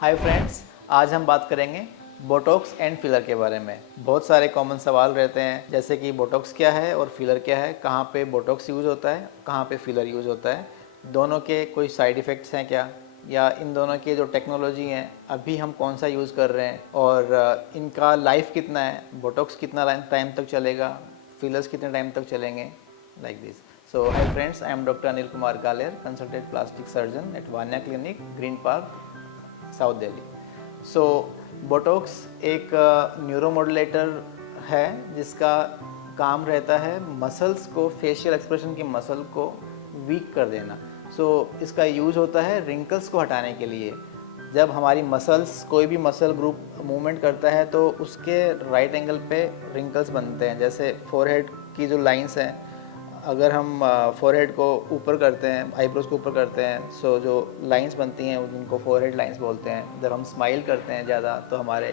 Hi friends, आज हम बात करेंगे बोटॉक्स एंड फिलर के बारे में। बहुत सारे कॉमन सवाल रहते हैं, जैसे कि बोटॉक्स क्या है और फिलर क्या है, कहाँ पे बोटॉक्स यूज़ होता है, कहाँ पे फिलर यूज़ होता है, दोनों के कोई साइड इफ़ेक्ट्स हैं क्या, या इन दोनों की जो टेक्नोलॉजी हैं अभी हम कौन सा यूज़ कर रहे हैं, और इनका लाइफ कितना है, बोटॉक्स कितना टाइम तक चलेगा, फिलर्स कितने टाइम तक चलेंगे, like this. So hi friends, I am Dr. Anil Kumar Galer, consultant plastic surgeon at Vanya Clinic, Green Park, south Delhi. So botox एक न्यूरोमॉड्यूलेटर है जिसका काम रहता है मसल्स को, फेशियल एक्सप्रेशन की मसल को वीक कर देना। इसका यूज़ होता है रिंकल्स को हटाने के लिए। जब हमारी मसल्स, कोई भी मसल ग्रुप मूवमेंट करता है तो उसके राइट एंगल पे रिंकल्स बनते हैं। जैसे फोरहेड की जो लाइंस हैं, अगर हम फोरहेड को ऊपर करते हैं, आईब्रोज को ऊपर करते हैं, जो लाइंस बनती हैं उनको फोरहेड लाइंस बोलते हैं। जब हम स्माइल करते हैं ज़्यादा तो हमारे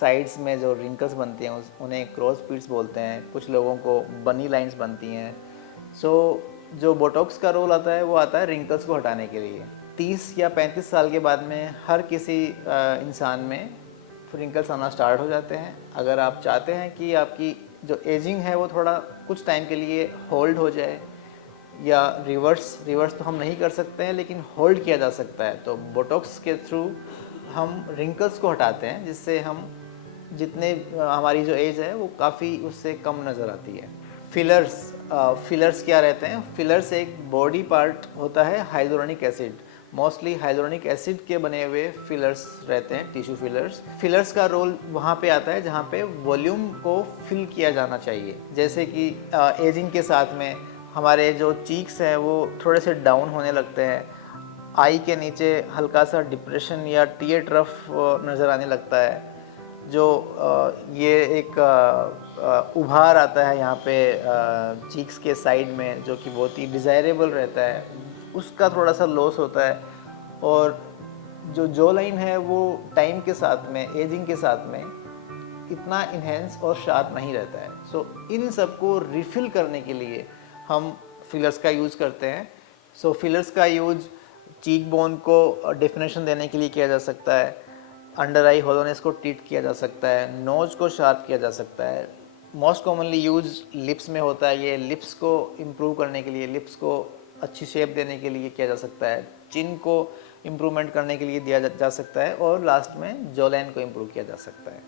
साइड्स में जो रिंकल्स बनती हैं उन्हें क्रॉस पीट्स बोलते हैं। कुछ लोगों को बनी लाइंस बनती हैं। जो बोटॉक्स का रोल आता है वो आता है रिंकल्स को हटाने के लिए। 30 या 35 साल के बाद में हर किसी इंसान में रिंकल्स आना स्टार्ट हो जाते हैं। अगर आप चाहते हैं कि आपकी जो एजिंग है वो थोड़ा कुछ टाइम के लिए होल्ड हो जाए, या रिवर्स तो हम नहीं कर सकते हैं लेकिन होल्ड किया जा सकता है, तो बोटॉक्स के थ्रू हम रिंकल्स को हटाते हैं, जिससे हम जितने हमारी जो एज है वो काफ़ी उससे कम नज़र आती है। फिलर्स क्या रहते हैं? फिलर्स एक बॉडी पार्ट होता है hyaluronic acid, mostly hyaluronic acid के बने हुए फिलर्स रहते हैं, टिश्यू फिलर्स। फिलर्स का रोल वहाँ पे आता है जहाँ पे वॉल्यूम को फिल किया जाना चाहिए। जैसे कि एजिंग के साथ में हमारे जो चीक्स हैं वो थोड़े से डाउन होने लगते हैं, आई के नीचे हल्का सा डिप्रेशन या टीयर ट्रफ नज़र आने लगता है। ये एक उभार आता है यहाँ पे चीक्स के साइड में, जो कि बहुत ही डिज़ायरेबल रहता है, उसका थोड़ा सा लॉस होता है। और जो जॉ लाइन है वो टाइम के साथ में, एजिंग के साथ में इतना इन्हेंस और शार्प नहीं रहता है। इन सबको रिफ़िल करने के लिए हम फिलर्स का यूज़ करते हैं। फिलर्स का यूज़ चीक बोन को डेफिनेशन देने के लिए किया जा सकता है, अंडर आई होलोनेस को ट्रीट किया जा सकता है, नोज को शार्प किया जा सकता है। मोस्ट कॉमनली यूज़ लिप्स में होता है। ये लिप्स को इम्प्रूव करने के लिए, लिप्स को अच्छी शेप देने के लिए किया जा सकता है, चिन को इम्प्रूवमेंट करने के लिए दिया जा सकता है, और लास्ट में जॉ लाइन को इम्प्रूव किया जा सकता है।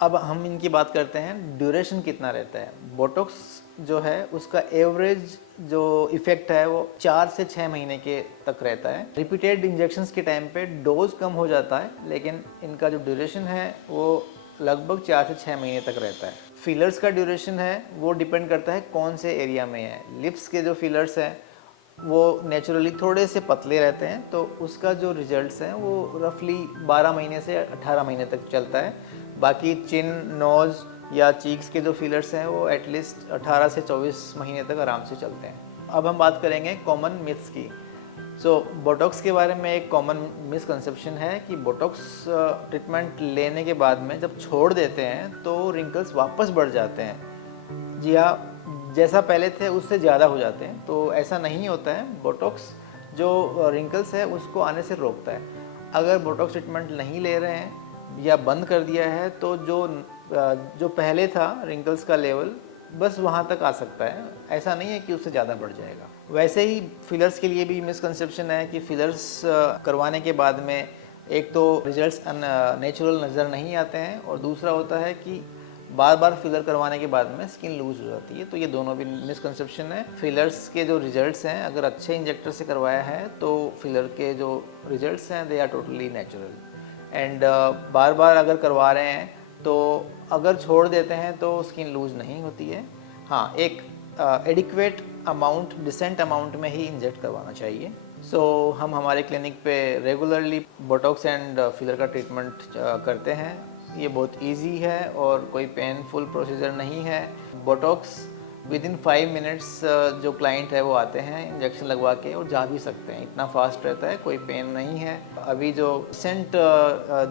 अब हम इनकी बात करते हैं, ड्यूरेशन कितना रहता है। बोटॉक्स जो है उसका एवरेज जो इफ़ेक्ट है वो 4 से 6 महीने के तक रहता है। रिपीटेड इंजेक्शंस के टाइम पे डोज कम हो जाता है, लेकिन इनका जो ड्यूरेशन है वो लगभग 4 से 6 महीने तक रहता है। फिलर्स का ड्यूरेशन है वो डिपेंड करता है कौन से एरिया में है। लिप्स के जो फिलर्स हैं वो नेचुरली थोड़े से पतले रहते हैं, तो उसका जो रिजल्ट्स हैं वो रफली 12 महीने से 18 महीने तक चलता है। बाकी चिन, नोज़ या चीक्स के जो फिलर्स हैं वो एटलीस्ट 18 से 24 महीने तक आराम से चलते हैं। अब हम बात करेंगे कॉमन मिथ्स की। बोटॉक्स के बारे में एक कॉमन मिसकंसेप्शन है कि बोटॉक्स ट्रीटमेंट लेने के बाद में जब छोड़ देते हैं तो रिंकल्स वापस बढ़ जाते हैं। जी हाँ, जैसा पहले थे उससे ज़्यादा हो जाते हैं, तो ऐसा नहीं होता है। बोटॉक्स जो रिंकल्स है उसको आने से रोकता है। अगर बोटॉक्स ट्रीटमेंट नहीं ले रहे हैं या बंद कर दिया है तो जो पहले था रिंकल्स का लेवल बस वहाँ तक आ सकता है, ऐसा नहीं है कि उससे ज़्यादा बढ़ जाएगा। वैसे ही फिलर्स के लिए भी मिसकंसेप्शन है कि फिलर्स करवाने के बाद में एक तो रिजल्ट्स नेचुरल नज़र नहीं आते हैं, और दूसरा होता है कि बार बार फिलर करवाने के बाद में स्किन लूज हो जाती है। तो ये दोनों भी मिसकंसेप्शन है। फिलर्स के जो रिजल्ट्स हैं, अगर अच्छे इंजेक्टर से करवाया है तो फिलर के जो रिजल्ट्स हैं they are totally natural. And बार बार अगर करवा रहे हैं तो अगर छोड़ देते हैं तो स्किन लूज नहीं होती है। हाँ, एक एडिक्वेट अमाउंट, डिसेंट अमाउंट में ही इंजेक्ट करवाना चाहिए। हम हमारे क्लिनिक पे रेगुलरली बोटॉक्स एंड फिलर का ट्रीटमेंट करते हैं। ये बहुत इजी है और कोई पेनफुल प्रोसीजर नहीं है। बोटॉक्स विदिन 5 मिनट्स जो क्लाइंट है वो आते हैं इंजेक्शन लगवा के और जा भी सकते हैं, इतना फास्ट रहता है, कोई पेन नहीं है। अभी जो रिसेंट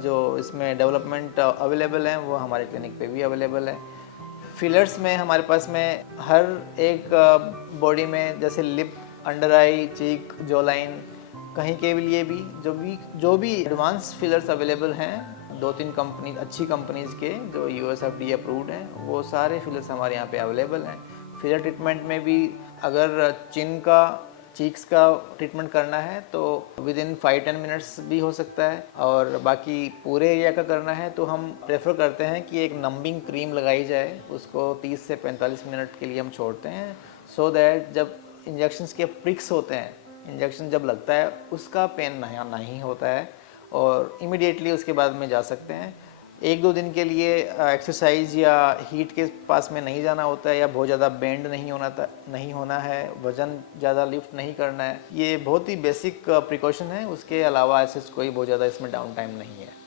जो इसमें डेवलपमेंट अवेलेबल हैं वो हमारे क्लिनिक पे भी अवेलेबल है। फिलर्स में हमारे पास में हर एक बॉडी में, जैसे लिप, अंडर आई, चीक, जॉ लाइन, कहीं के लिए भी जो भी एडवांस फिलर्स अवेलेबल हैं, 2-3 कंपनी अच्छी कंपनीज़ के जो यूएस एफडीए अप्रूव्ड हैं, वो सारे फिलर्स हमारे यहाँ पे अवेलेबल हैं। फिलर ट्रीटमेंट में भी अगर चीक्स का ट्रीटमेंट करना है तो विद इन 5-10 मिनट्स भी हो सकता है, और बाकी पूरे एरिया का करना है तो हम प्रेफर करते हैं कि एक नंबिंग क्रीम लगाई जाए, उसको 30 से 45 मिनट के लिए हम छोड़ते हैं, सो दैट जब इंजेक्शंस के प्रिक्स होते हैं, इंजेक्शन जब लगता है उसका पेन नहीं होता है, और इमीडिएटली उसके बाद में जा सकते हैं। 1-2 दिन के लिए एक्सरसाइज या हीट के पास में नहीं जाना होता है, या बहुत ज़्यादा बेंड नहीं होना है, वज़न ज़्यादा लिफ्ट नहीं करना है। ये बहुत ही बेसिक प्रिकॉशन है, उसके अलावा ऐसे कोई बहुत ज़्यादा इसमें डाउन टाइम नहीं है।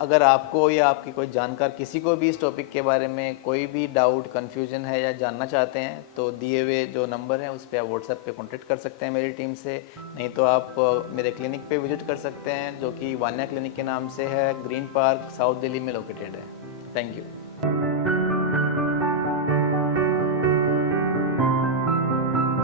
अगर आपको या आपकी कोई जानकार किसी को भी इस टॉपिक के बारे में कोई भी डाउट, कन्फ्यूजन है या जानना चाहते हैं, तो दिए हुए जो नंबर है उस पर आप व्हाट्सएप पे कांटेक्ट कर सकते हैं मेरी टीम से। नहीं तो आप मेरे क्लिनिक पे विजिट कर सकते हैं, जो कि वान्या क्लिनिक के नाम से है, ग्रीन पार्क, साउथ दिल्ली में लोकेटेड है। Thank you.